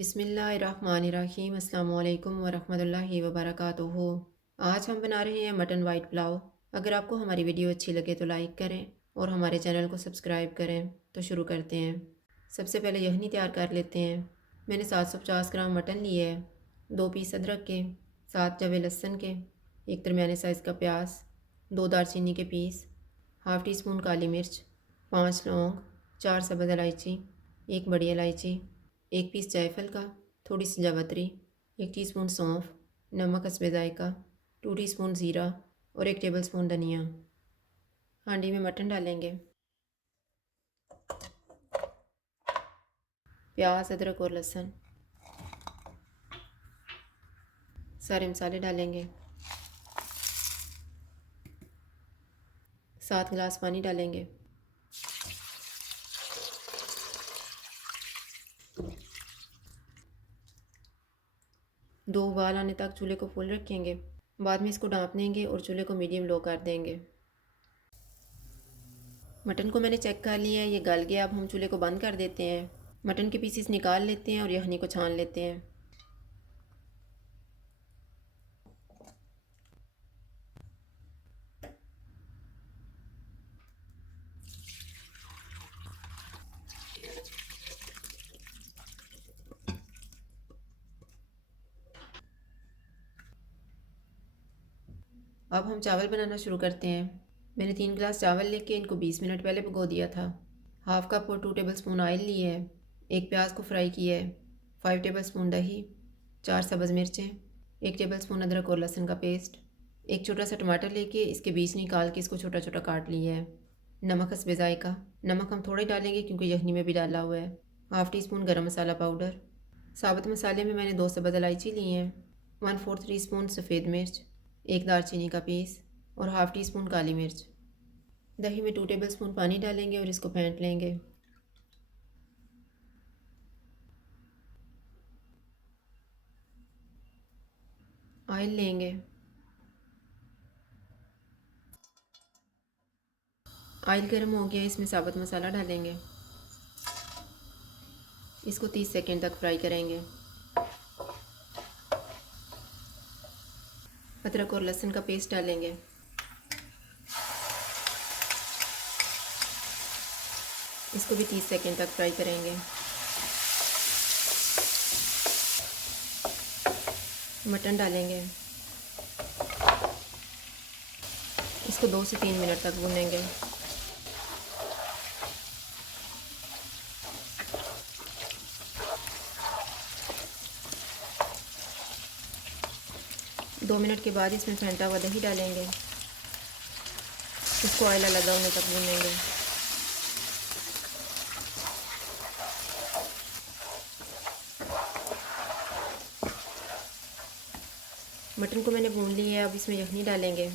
बिस्मिल्लाहिर्रहमानिर्रहीम अस्सलाम वालेकुम वरहमतुल्लाहि वबरकातुहू। आज हम बना रहे हैं मटन वाइट पुलाव। अगर आपको हमारी वीडियो अच्छी लगे तो लाइक करें और हमारे चैनल को सब्सक्राइब करें। तो शुरू करते हैं। सबसे पहले यखनी तैयार कर लेते हैं। मैंने 750 ग्राम मटन लिए है, 2 पीस अदरक के, 7 जवे लहसुन के, एक दरमियाने साइज़ का प्याज, 2 दालचीनी के पीस, हाफ़ टी स्पून काली मिर्च, 5 लौंग, 4 सब्ज़ इलायची, एक बड़ी इलायची, 1 पीस जायफल का, थोड़ी सी जावित्री, 1 टीस्पून सौंफ, नमक हस्बे जायका, 2 टीस्पून ज़ीरा और 1 टेबल स्पून धनिया। हांडी में मटन डालेंगे, प्याज अदरक और लहसुन, सारे मसाले डालेंगे, 7 गिलास पानी डालेंगे। दो उबाल आने तक चूल्हे को फुल रखेंगे। बाद में इसको ढाँप देंगे और चूल्हे को मीडियम लो कर देंगे। मटन को मैंने चेक कर लिया है, ये गल गया। अब हम चूल्हे को बंद कर देते हैं। मटन के पीसेस निकाल लेते हैं और यखनी को छान लेते हैं। अब हम चावल बनाना शुरू करते हैं। मैंने 3 गिलास चावल लेके इनको 20 मिनट पहले भिगो दिया था। हाफ़ कप और 2 टेबल स्पून ऑयल लिए है, एक प्याज को फ्राई किया है, 5 टेबल स्पून दही, 4 सब्ज़ मिर्चें, 1 टेबल स्पून अदरक और लहसुन का पेस्ट, एक छोटा सा टमाटर लेके इसके बीज निकाल के इसको छोटा छोटा काट लिया है। नमक हस्बे जायका, नमक हम थोड़ा ही डालेंगे क्योंकि यखनी में भी डाला हुआ है। हाफ़ टी स्पून गरम मसाला पाउडर। साबुत मसाले में मैंने 2 सब्ज़ इलायची ली हैं, 1/4 टीस्पून सफ़ेद मिर्च, एक दालचीनी का पीस और हाफ़ टी स्पून काली मिर्च। दही में 2 टेबल स्पून पानी डालेंगे और इसको फेंट लेंगे। ऑयल लेंगे, ऑयल गर्म हो गया, इसमें साबुत मसाला डालेंगे। इसको 30 सेकंड तक फ्राई करेंगे। अदरक और लहसुन का पेस्ट डालेंगे। इसको भी 30 सेकंड तक फ्राई करेंगे। मटन डालेंगे, इसको 2 से 3 मिनट तक भूनेंगे। दो मिनट के बाद इसमें फेंटा हुआ दही डालेंगे। इसको ऑयल अलग होने तक भूनेंगे। मटन को मैंने भून लिया है, अब इसमें यखनी डालेंगे।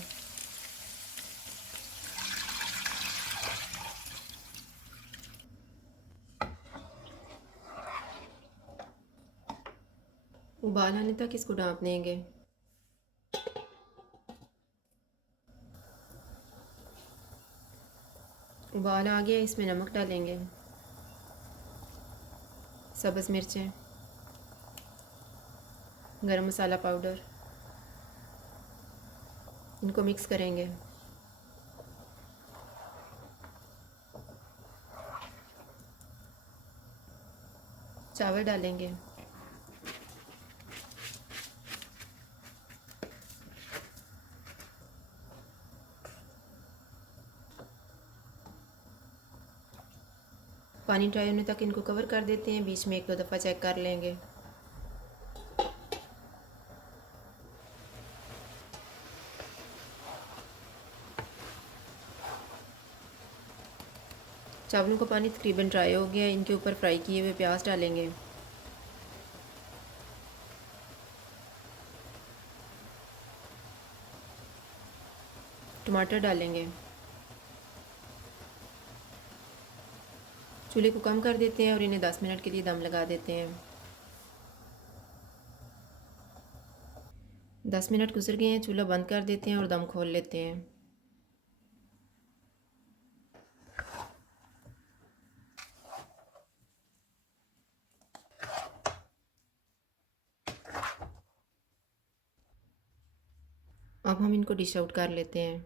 उबाल आने तक इसको ढाँप देंगे। उबाल आ गया, इसमें नमक डालेंगे, सब्ज़ मिर्चें, गरम मसाला पाउडर, इनको मिक्स करेंगे। चावल डालेंगे, पानी ड्राई होने तक इनको कवर कर देते हैं। बीच में 1-2 दफ़ा चेक कर लेंगे। चावलों का पानी तकरीबन ड्राई हो गया, इनके ऊपर फ्राई किए हुए प्याज डालेंगे। टमाटर डालेंगे। चूल्हे को कम कर देते हैं और इन्हें 10 मिनट के लिए दम लगा देते हैं। 10 मिनट गुजर गए हैं, चूल्हा बंद कर देते हैं और दम खोल लेते हैं। अब हम इनको डिश आउट कर लेते हैं।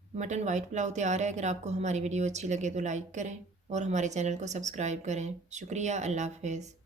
मटन वाइट पुलाव तैयार है। अगर आपको हमारी वीडियो अच्छी लगे तो लाइक करें और हमारे चैनल को सब्सक्राइब करें। शुक्रिया। अल्लाह हाफ़िज़।